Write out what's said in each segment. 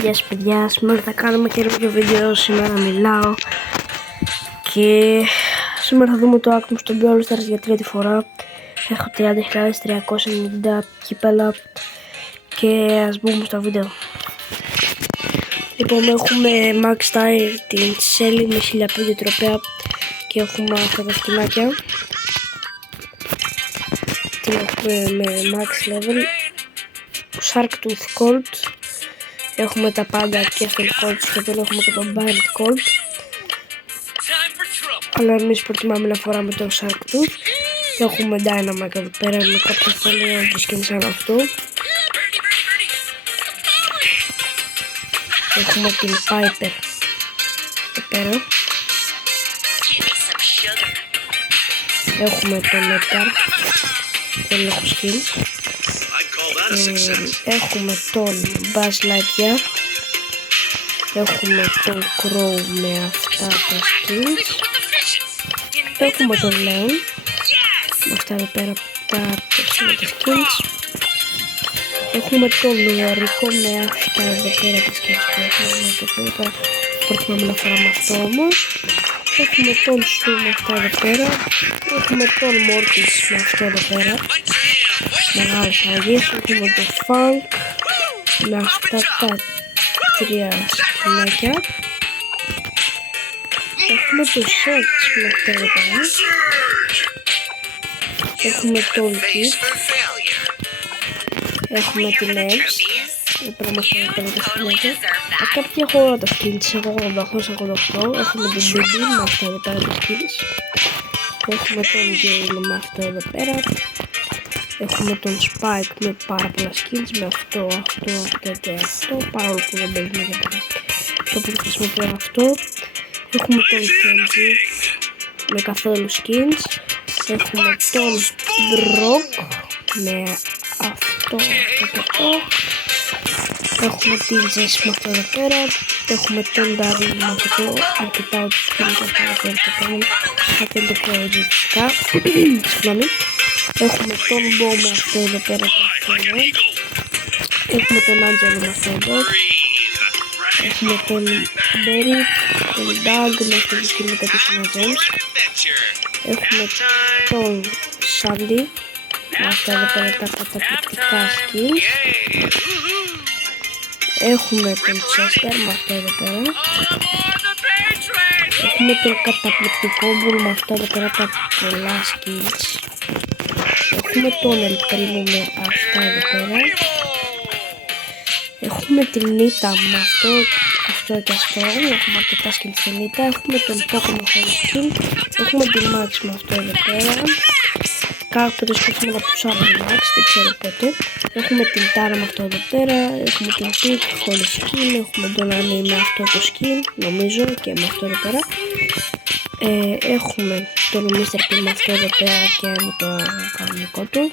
Γεια σας παιδιά, σήμερα θα κάνουμε καινούργιο βίντεο. Σήμερα μιλάω και σήμερα θα δούμε το άκμο στο Brawl Stars για τρίτη φορά. Έχω 30.390 κύπελα και ας μπούμε στο βίντεο. Λοιπόν, έχουμε Max Tire, την Shelly με 1005 τροπέα και έχουμε αυτά τα σκηνάκια. Την έχουμε με Max Level, Sharktooth Colt. Έχουμε τα πάντα και στον Colt, και δεν έχουμε και τον Barret Colt. Αλλά εμείς προτιμάμε να φοράμε τον Sharktooth. Έχουμε Dynamite εδώ πέρα με κάποια φωνή που σκίνησαν αυτό. Έχουμε την Piper εδώ πέρα. Έχουμε τον Edgar, δεν έχω skins. Έχουμε τον Buzz Lightyear. Έχουμε τον Crow με αυτά τα skins. Έχουμε τον Leon με αυτά εδώ πέρα τα skins. Έχουμε τον Λουαρικό με αυτά εδώ πέρα τα skins που έχουμε. Προτιμάμε να φοράμε αυτό όμως. Έχουμε τον Stu με αυτά εδώ πέρα. Έχουμε τον Mortis με αυτό εδώ πέρα. Μεγάλες αλλαγές. Έχουμε το Funk με αυτά τα τρία σκηνάκια. Έχουμε το Search με αυτά εδώ πέρα. Έχουμε τον Kit. Έχουμε την Ems. Εδώ πέρα μας φαίνεται τα σκηνάκια. Κάποια έχω όλα τα skins, έχω 88. Έχουμε την Bibi με αυτά εδώ πέρα τα skins. Έχουμε τον Gale με αυτό εδώ πέρα. Έχουμε τον Spike με πάρα πολλά skins, με αυτό και αυτό, παρόλο που δεν παίζουμε για το που χρησιμοποιώ αυτό. Έχουμε τον Kenji με καθόλου skins. Έχουμε τον Brock με αυτό και αυτό. Έχουμε την Jess με αυτό εδώ πέρα. Έχουμε τον Darryl με αυτό αρκετά ό,τι skins αυτό είναι το Crow φυσικά. Συγγνώμη. Έχουμε τον Bo με αυτό εδώ πέρα και αυτό εδώ. Έχουμε τον Angelo με αυτό εδώ. Έχουμε τον Berry, τον Doug με αυτό το skin με τα πίσω gems. Έχουμε τον Sandy με αυτά εδώ πέρα τα καταπληκτικά skins. Έχουμε τον Chester με αυτό εδώ πέρα. Έχουμε τον καταπληκτικό Bull με αυτά εδώ πέρα τα πολλά skins. Έχουμε τον El Primo με αυτά εδώ πέρα. Έχουμε την Nita με αυτό και αυτό. Έχουμε αρκετά skins στην Nita. Έχουμε τον Poco με αυτό το skin. Έχουμε την Max με αυτό εδώ πέρα. Κάποτε σκέφτομαι να πουσάμε την Max, δεν ξέρω πότε. Έχουμε την Tara με αυτό εδώ πέρα. Έχουμε την Pit χωρίς skin. Έχουμε τον Annie με αυτό το skin, νομίζω, και με αυτό εδώ πέρα. Έχουμε τον Mr. P με αυτό εδώ πέρα και με το κανονικό του.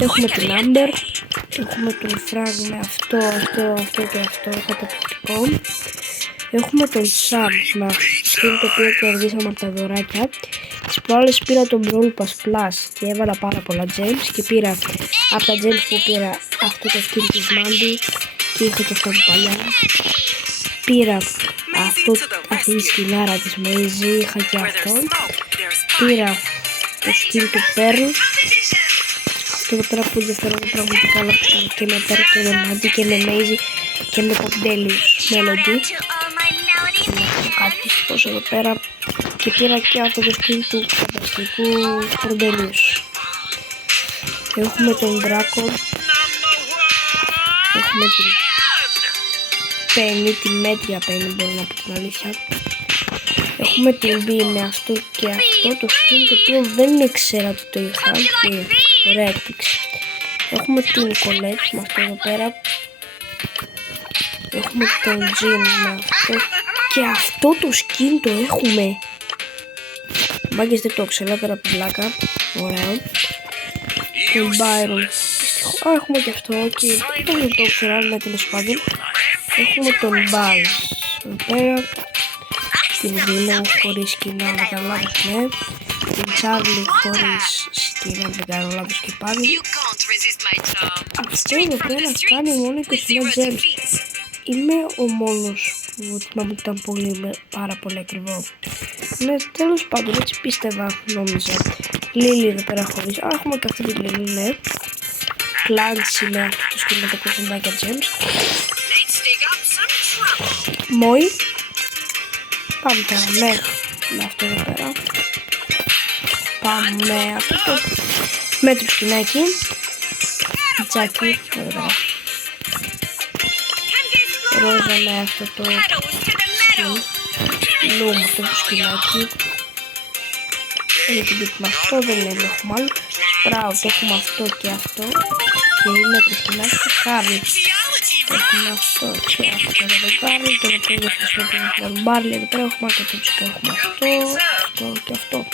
Έχουμε την Amber. Έχουμε τον Frank με αυτό και αυτό, καταπληκτικό. Έχουμε τον Sam με αυτό το οποίο κερδίσαμε από τα δωράκια. Τις προάλλες πήρα τον Brawl Pass Plus και έβαλα πάρα πολλά gems και πήρα από τα gems που πήρα αυτό το skin της Mandy και είχα και αυτό από παλιά. Πήρα αυτή τη σκηνάρα της Maisie, είχα και αυτό. Πήρα το skin του Pearl. Αυτό εδώ πέρα που ενδιαφέρον πραγματικά, αλλά και με Pearl και με Mandy και με Maisie και με τα Delius Melody. Κάτι τόσο εδώ πέρα. Και πήρα και αυτό το skin του φανταστικού Cordelius. Έχουμε τον Draco. Έχουμε την Penny, τη μέτρια Penny, μπορώ να πω την αλήθεια. Έχουμε την B με αυτό και αυτό το skin, το οποίο δεν ήξερα ότι το είχα και ωραία έκπληξη. Έχουμε την Colette με αυτό εδώ πέρα. Έχουμε τον Jim με αυτό και αυτό το skin το έχουμε. Μάγκες δεν το ξέρω, πέρα από την πλάκα. Ωραίο. Τον Byron. Έχουμε και αυτό και δεν το ξέρω, αλλά τέλος πάντων. Έχουμε τον Buzz εδώ πέρα. Την Willow χωρίς σκηνά, αν δεν κάνω λάθος, ναι. Την Charlie χωρίς σκηνά, αν δεν κάνω λάθος και πάλι. Αυτό εδώ πέρα κάνει μόνο 29 gems. είμαι ο μόνος που θυμάμαι ότι ήταν πάρα πολύ ακριβό. Ναι, τέλος πάντων, έτσι πίστευα, νόμιζα. Λίλη εδώ πέρα χωρίς. Α, έχουμε και αυτή τη Λίλη, ναι. Κλάντσι με αυτό το σχηματικό φουντάκια Gems. Μόι. Πάμε τώρα με αυτό εδώ πέρα. Πάμε με αυτό το μέτρο σκηνάκι. Τζάκι, εδώ πέρα. Ρόζα με αυτό το λούμ, αυτό το σκηνάκι. Είναι την πίτη με αυτό, δεν είναι, έχουμε άλλο. Σπράουτ, έχουμε αυτό και αυτό. Και είναι το σκηνάκι του Χάρλι. Έχουμε αυτό και αυτό εδώ πέρα. Το οποίο χρησιμοποιούμε τον Μπάρλι. Εδώ πέρα έχουμε αρκετούς και έχουμε αυτό και αυτό.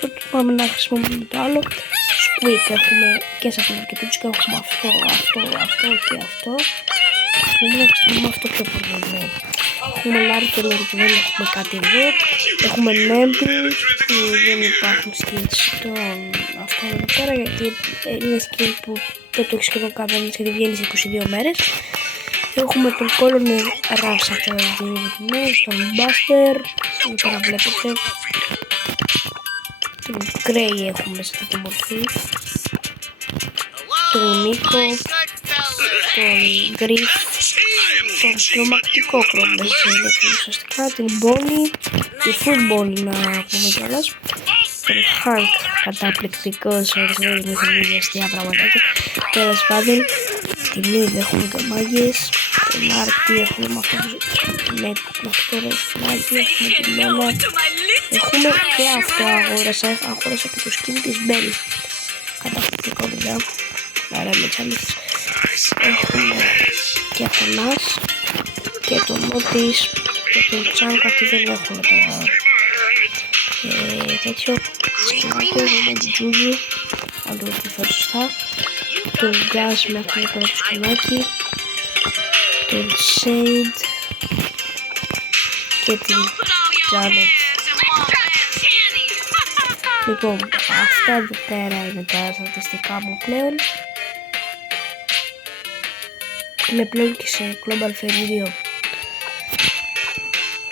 Και πάμε να χρησιμοποιούμε το άλλο. Squeak έχουμε και σε αυτόν και και έχουμε αυτό και αυτό. Έχουμε να χρησιμοποιούμε αυτό πιο πολύ, ναι. Έχουμε Λάρι και Λόρι που δεν έχουμε κάτι εδώ. Έχουμε Νέμπλ που δεν υπάρχουν skills στον αυτό εδώ πέρα, γιατί είναι skill που δεν το έχει σχεδόν κανένας γιατί βγαίνει σε 22 μέρες. Έχουμε τον Colonel Rush αυτό εδώ μέρες, τον Buster, εδώ πέρα βλέπετε. Τον Grey έχουμε σε αυτή τη μορφή. Τον Νίκο, τον Griff, τον τρομακτικό χρώμα ουσιαστικά, την Bonnie, τη Football να πούμε κιόλας, τον Hank καταπληκτικός, ορισμένοι μου έχουν ήδη αστεία πραγματάκια, τέλος πάντων, την Eve έχουμε τον Maggis, τον Artie έχουμε με αυτό το ρεφνάκι, έχουμε την Lola, έχουμε και αυτό αγόρασα και το skin της Belle, καταπληκτικό παιδιά. Άρα με τις αλήθειες έχουμε και Αθανάς και τον Μότις και τον Τσάνκ, αυτοί δεν έχουν τώρα τέτοιο σκηνάκι, με την Τζούζου, αν το φέρω σωστά, τον Γκάς με αυτό το σκηνάκι, τον Σέιντ και την Τζάνετ. Λοιπόν, αυτά εδώ πέρα είναι τα στατιστικά μου πλέον. Είμαι πλέον και σε Global Fairy 2.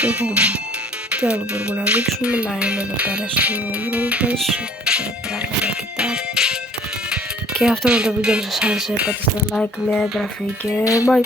Λοιπόν, τι άλλο μπορούμε να δείξουμε, να είναι εδώ πέρα στο Brawl Pass, έχω πράγματα αρκετά. Και αυτό είναι το βίντεο, αν σας άρεσε, πάτε στο like, μια εγγραφή και bye!